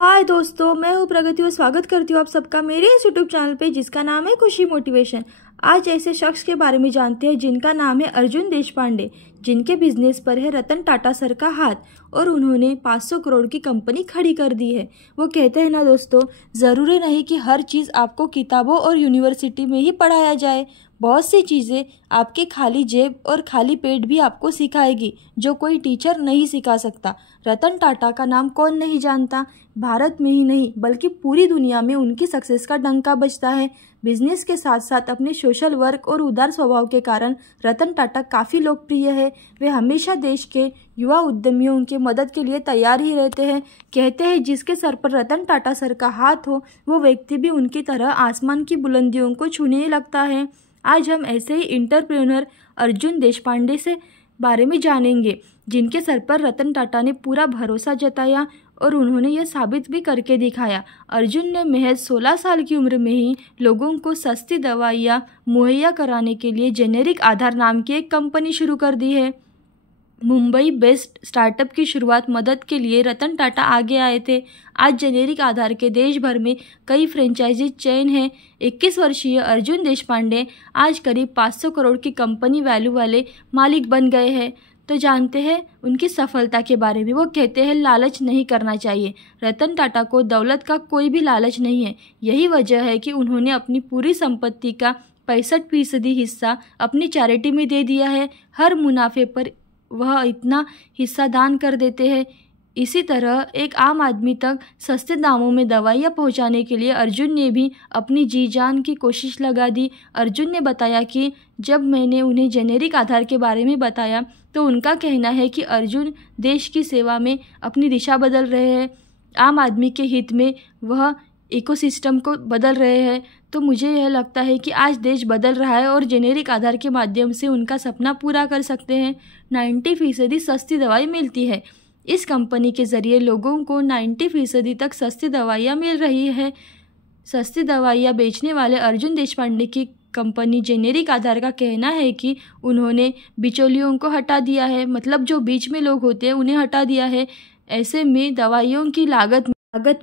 हाय दोस्तों, मैं हूँ प्रगति और स्वागत करती हूँ आप सबका मेरे इस यूट्यूब चैनल पे जिसका नाम है खुशी मोटिवेशन। आज ऐसे शख्स के बारे में जानते हैं जिनका नाम है अर्जुन देशपांडे, जिनके बिजनेस पर है रतन टाटा सर का हाथ और उन्होंने 500 करोड़ की कंपनी खड़ी कर दी है। वो कहते हैं ना दोस्तों, ज़रूरी नहीं कि हर चीज़ आपको किताबों और यूनिवर्सिटी में ही पढ़ाया जाए। बहुत सी चीज़ें आपके खाली जेब और खाली पेट भी आपको सिखाएगी जो कोई टीचर नहीं सिखा सकता। रतन टाटा का नाम कौन नहीं जानता। भारत में ही नहीं बल्कि पूरी दुनिया में उनकी सक्सेस का डंका बजता है। बिजनेस के साथ साथ अपने सोशल वर्क और उदार स्वभाव के कारण रतन टाटा काफ़ी लोकप्रिय है। वे हमेशा देश के युवा उद्यमियों की मदद के लिए तैयार ही रहते हैं। कहते हैं जिसके सर पर रतन टाटा सर का हाथ हो वो व्यक्ति भी उनकी तरह आसमान की बुलंदियों को छूने लगता है। आज हम ऐसे ही एंटरप्रेन्योर अर्जुन देशपांडे से बारे में जानेंगे जिनके सर पर रतन टाटा ने पूरा भरोसा जताया और उन्होंने यह साबित भी करके दिखाया। अर्जुन ने महज 16 साल की उम्र में ही लोगों को सस्ती दवाइयाँ मुहैया कराने के लिए जेनेरिक आधार नाम की एक कंपनी शुरू कर दी है। मुंबई बेस्ड स्टार्टअप की शुरुआत मदद के लिए रतन टाटा आगे आए थे। आज जेनेरिक आधार के देश भर में कई फ्रेंचाइजी चेन हैं। 21 वर्षीय अर्जुन देशपांडे आज करीब 500 करोड़ की कंपनी वैल्यू वाले मालिक बन गए हैं। तो जानते हैं उनकी सफलता के बारे में। वो कहते हैं लालच नहीं करना चाहिए। रतन टाटा को दौलत का कोई भी लालच नहीं है। यही वजह है कि उन्होंने अपनी पूरी संपत्ति का 65% हिस्सा अपनी चैरिटी में दे दिया है। हर मुनाफे पर वह इतना हिस्सा दान कर देते हैं। इसी तरह एक आम आदमी तक सस्ते दामों में दवाइयाँ पहुंचाने के लिए अर्जुन ने भी अपनी जी जान की कोशिश लगा दी। अर्जुन ने बताया कि जब मैंने उन्हें जेनेरिक आधार के बारे में बताया तो उनका कहना है कि अर्जुन देश की सेवा में अपनी दिशा बदल रहे हैं। आम आदमी के हित में वह इकोसिस्टम को बदल रहे हैं। तो मुझे यह लगता है कि आज देश बदल रहा है और जेनेरिक आधार के माध्यम से उनका सपना पूरा कर सकते हैं। 90% सस्ती दवाई मिलती है। इस कंपनी के ज़रिए लोगों को 90% तक सस्ती दवाइयाँ मिल रही है। सस्ती दवाइयाँ बेचने वाले अर्जुन देशपांडे की कंपनी जेनेरिक आधार का कहना है कि उन्होंने बिचौलियों को हटा दिया है, मतलब जो बीच में लोग होते हैं उन्हें हटा दिया है। ऐसे में दवाइयों की लागत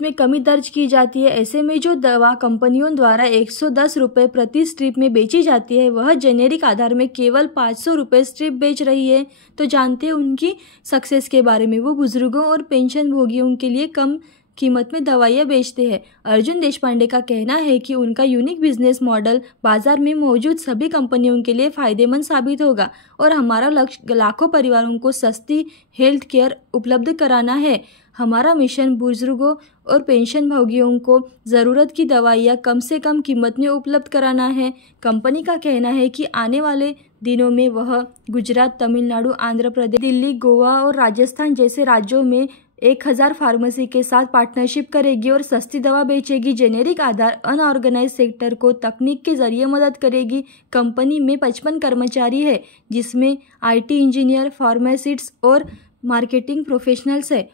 में कमी दर्ज की जाती है। ऐसे में जो दवा कंपनियों द्वारा 110 रुपये प्रति स्ट्रिप में बेची जाती है वह जेनेरिक आधार में केवल 500 रुपये स्ट्रिप बेच रही है। तो जानते हैं उनकी सक्सेस के बारे में। वो बुजुर्गों और पेंशन भोगियों के लिए कम कीमत में दवाइयाँ बेचते हैं। अर्जुन देशपांडे का कहना है कि उनका यूनिक बिजनेस मॉडल बाजार में मौजूद सभी कंपनियों के लिए फ़ायदेमंद साबित होगा और हमारा लक्ष्य लाखों परिवारों को सस्ती हेल्थ केयर उपलब्ध कराना है। हमारा मिशन बुजुर्गों और पेंशन भोगियों को ज़रूरत की दवाइयाँ कम से कम कीमत में उपलब्ध कराना है। कंपनी का कहना है कि आने वाले दिनों में वह गुजरात, तमिलनाडु, आंध्र प्रदेश, दिल्ली, गोवा और राजस्थान जैसे राज्यों में 1000 फार्मेसी के साथ पार्टनरशिप करेगी और सस्ती दवा बेचेगी। जेनेरिक आधार अनऑर्गेनाइज सेक्टर को तकनीक के जरिए मदद करेगी। कंपनी में 55 कर्मचारी है जिसमें IT इंजीनियर, फार्मासिस्ट्स और मार्केटिंग प्रोफेशनल्स है।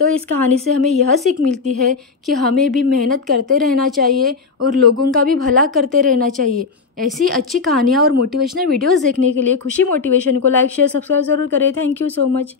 तो इस कहानी से हमें यह सीख मिलती है कि हमें भी मेहनत करते रहना चाहिए और लोगों का भी भला करते रहना चाहिए। ऐसी अच्छी कहानियाँ और मोटिवेशनल वीडियोस देखने के लिए खुशी मोटिवेशन को लाइक, शेयर, सब्सक्राइब ज़रूर करें। Thank you so much.